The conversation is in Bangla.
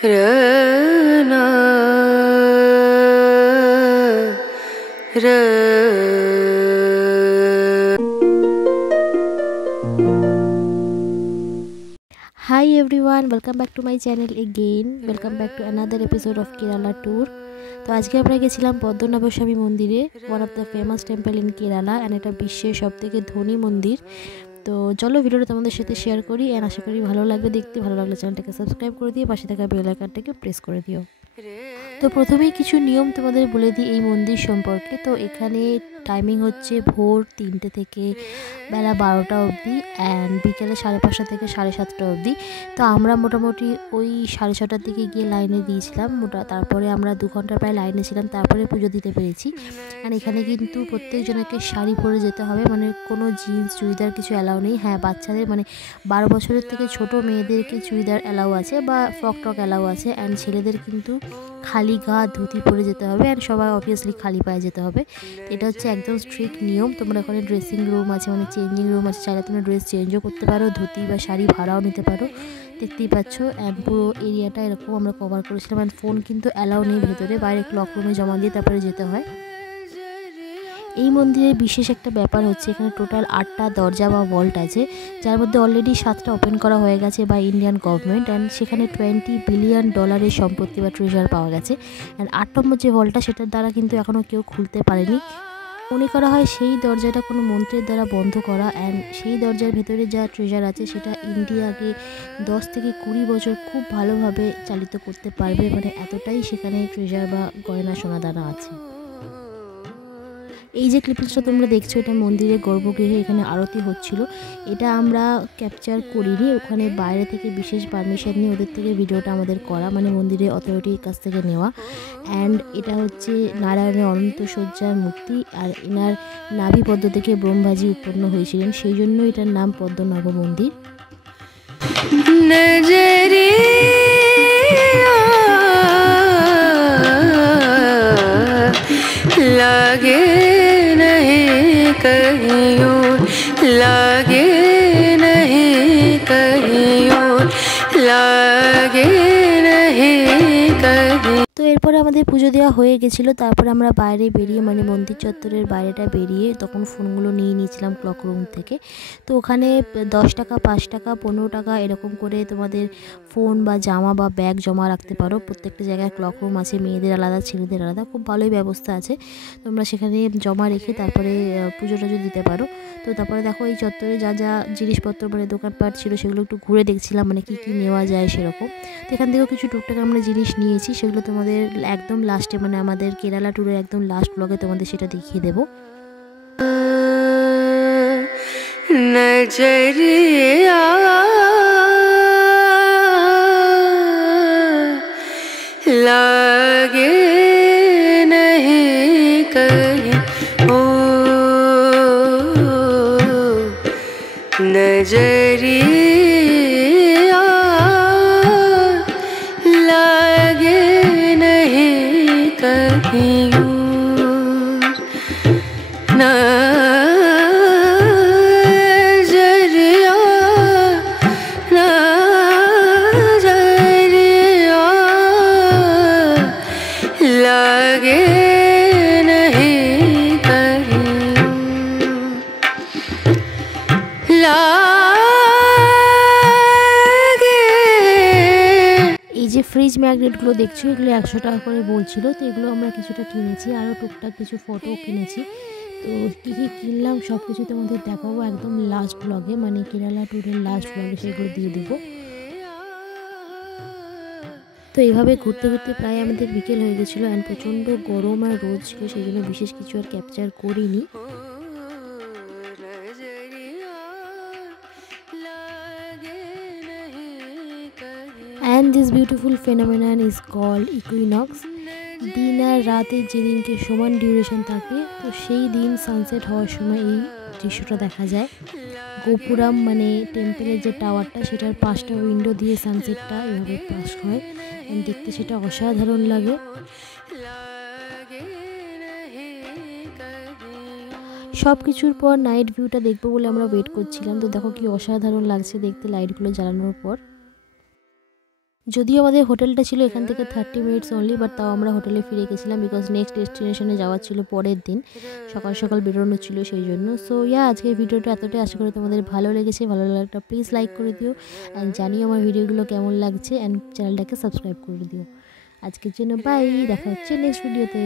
रना raw Hi everyone, welcome back to my channel again. Welcome back to another episode of Kerala tour. তো আজকে আমরা গেছিলাম পদ্মনাভস্বামী মন্দিরে, one of the famous temple in Kerala and এটা বিশ্বের সবথেকে ধনী মন্দির। তো চলো ভিডিওটা তোমাদের সাথে শেয়ার করি অ্যান্ড আশা করি ভালো লাগবে দেখতে। ভালো লাগলে চ্যানেলটাকে সাবস্ক্রাইব করে দিয়ে পাশে থাকা বেল আইকনটাকে প্রেস করে দিও। তো প্রথমেই কিছু নিয়ম তোমাদের বলে দিই এই মন্দির সম্পর্কে। তো এখানে টাইমিং হচ্ছে ভোর 3টে থেকে বেলা 12টা অবধি অ্যান্ড বিকেলে 5:30 থেকে 7:30 অবধি। তো আমরা মোটামুটি ওই 6:30টার দিকে গিয়ে লাইনে দিয়েছিলাম তারপরে আমরা 2 ঘন্টা প্রায় লাইনে ছিলাম, তারপরে পুজো দিতে পেরেছি। অ্যান্ড এখানে কিন্তু প্রত্যেকজনকে শাড়ি পরে যেতে হবে, মানে কোনো জিন্স চুড়িদার কিছু অ্যালাউ নেই। হ্যাঁ, বাচ্চাদের মানে 12 বছরের থেকে ছোট মেয়েদেরকে চুড়িদার অ্যালাউ আছে বা ফ্রক টক অ্যালাউ আছে, অ্যান্ড ছেলেদের কিন্তু খালি গা ধুতি পরে যেতে হবে অ্যান্ড সবাই অবভিয়াসলি খালি পায়ে যেতে হবে। এটা হচ্ছে একদম স্ট্রিক্ট নিয়ম। তোমরা ওখানে ড্রেসিং রুম আছে, মানে চেঞ্জিং রুম আছে, চাইলে তোমরা ড্রেস চেঞ্জও করতে পারো, ধুতি বা শাড়ি ভাড়াও নিতে পারো। দেখতেই পাচ্ছ অ্যান্ড পুরো এরিয়াটা এরকম আমরা কভার করেছিলাম। অ্যান্ড ফোন কিন্তু অ্যালাউ নেই ভেতরে, বাইরে ক্লক রুমে জমা দিয়ে তারপরে যেতে হয়। এই মন্দিরের বিশেষ একটা ব্যাপার হচ্ছে এখানে টোটাল 8টা দরজা বা ভল্ট আছে, যার মধ্যে অলরেডি 7টা ওপেন করা হয়ে গেছে বাই ইন্ডিয়ান গভর্নমেন্ট অ্যান্ড সেখানে $20 বিলিয়ন সম্পত্তি বা ট্রেজার পাওয়া গেছে। অ্যান্ড 8 নম্বর যে ভল্টটা সেটার দ্বারা কিন্তু এখনও কেউ খুলতে পারেনি। মনে করা হয় সেই দরজাটা কোনো মন্ত্রের দ্বারা বন্ধ করা, অ্যান্ড সেই দরজার ভেতরে যা ট্রেজার আছে সেটা ইন্ডিয়াকে 10 থেকে 20 বছর খুব ভালোভাবে চালিত করতে পারবে, মানে এতটাই সেখানে ট্রেজার বা গয়না সোনা দানা আছে। এই যে ক্লিপিংসটা তোমরা দেখছো এটা মন্দিরের গর্ভগৃহে এখানে আরতি হচ্ছিল। এটা আমরা ক্যাপচার করিনি, ওখানে বাইরে থেকে বিশেষ পারমিশন নিয়ে ওদের থেকে ভিডিওটা আমাদের করা, মানে মন্দিরের অথরিটির কাছ থেকে নেওয়া। অ্যান্ড এটা হচ্ছে নারায়ণের অনন্ত শয্যার মূর্তি, আর এনার নাভিপদ্ম থেকে ব্রহ্মাজি উৎপন্ন হয়েছিলেন, সেই জন্য এটার নাম পদ্মনাভ মন্দির। लागे नहीं कहीं और, लागे नहीं कहीं और, लागे नहीं कहीं। তো এরপরে আমাদের পুজো দেওয়া হয়ে গেছিলো, তারপরে আমরা বাইরে বেরিয়ে মানে মন্দির চত্বরের বাইরেটা বেরিয়ে তখন ফোনগুলো নিয়ে নিয়েছিলাম ক্লক রুম থেকে। তো ওখানে 10 টাকা, 5 টাকা, 15 টাকা এরকম করে তোমাদের ফোন বা জামা বা ব্যাগ জমা রাখতে পারো। প্রত্যেকটা জায়গায় ক্লক রুম আছে, মেয়েদের আলাদা ছেলেদের আলাদা, খুব ভালোই ব্যবস্থা আছে। তোমরা সেখানে জমা রেখে তারপরে পুজো টুজো দিতে পারো। তো তারপরে দেখো এই চত্বরে যা যা জিনিসপত্র মানে দোকানপাট ছিল সেগুলো একটু ঘুরে দেখছিলাম, মানে কী কী নেওয়া যায় সেরকম। তো এখান থেকেও কিছু টুকটাক আমরা জিনিস নিয়েছি, সেগুলো তোমাদের একদম লাস্টে মানে আমাদের কেরালা ট্যুরের একদম লাস্ট ব্লগে তোমাদের সেটা দেখিয়ে দেবো। नजरिया लागे नहीं कहीं ओ, नजरिया लागे नहीं कहीं और, नजरिया नजरिया लागे नहीं कहीं लागे। এই যে ফ্রিজ ম্যাগনেটগুলো দেখছো এগুলো 100 টাকা করে বলছিল, তো এগুলো আমরা কিছুটা কিনেছি, আরও টুকটাক কিছু ফটো কিনেছি। তো কী কী কিনলাম সব কিছু তোমাদের দেখাবো একদম লাস্ট ব্লগে, মানে কেরালা ট্যুরের লাস্ট ব্লগে সেগুলো দিয়ে দেবো। তো এইভাবে ঘুরতে ঘুরতে প্রায় আমাদের বিকেল হয়ে গেছিলো অ্যান্ড প্রচণ্ড গরম আর রোদ ছিল, সেই জন্য বিশেষ কিছু আর ক্যাপচার করিনি। And this beautiful phenomenon is called equinox. দিন আর রাতের যেদিনকে সমান ডিউরেশন থাকে তো সেই দিন সানসেট হওয়ার সময় এই দৃশ্যটা দেখা যায়। গোপুরাম মানে টেম্পলের যে টাওয়ারটা সেটার 5টা উইন্ডো দিয়ে সানসেটটা এভাবে পাস হয়, দেখতে সেটা অসাধারণ লাগে। সব কিছুর পর নাইট ভিউটা দেখবো বলে আমরা ওয়েট করছিলাম। তো দেখো কি অসাধারণ লাগছে দেখতে লাইটগুলো জ্বালানোর পর। যদিও আমাদের হোটেলটা ছিল এখান থেকে 30 মিনিটস অনলি, বাট তাও আমরা হোটেলে ফিরে গেছিলাম বিকজ নেক্সট ডেস্টিনেশনে যাওয়ার ছিল পরের দিন, সকাল সকাল বেরোনো ছিল সেই জন্য। সো আজকের ভিডিওটা এতটাই, আশা করি তোমাদের ভালো লেগেছে। ভালো লাগলে প্লিজ লাইক করে দিও অ্যান্ড জানিও আমার ভিডিওগুলো কেমন লাগছে অ্যান্ড চ্যানেলটাকে সাবস্ক্রাইব করে দিও। আজকের জন্য বাই, দেখা হচ্ছে নেক্সট ভিডিওতে।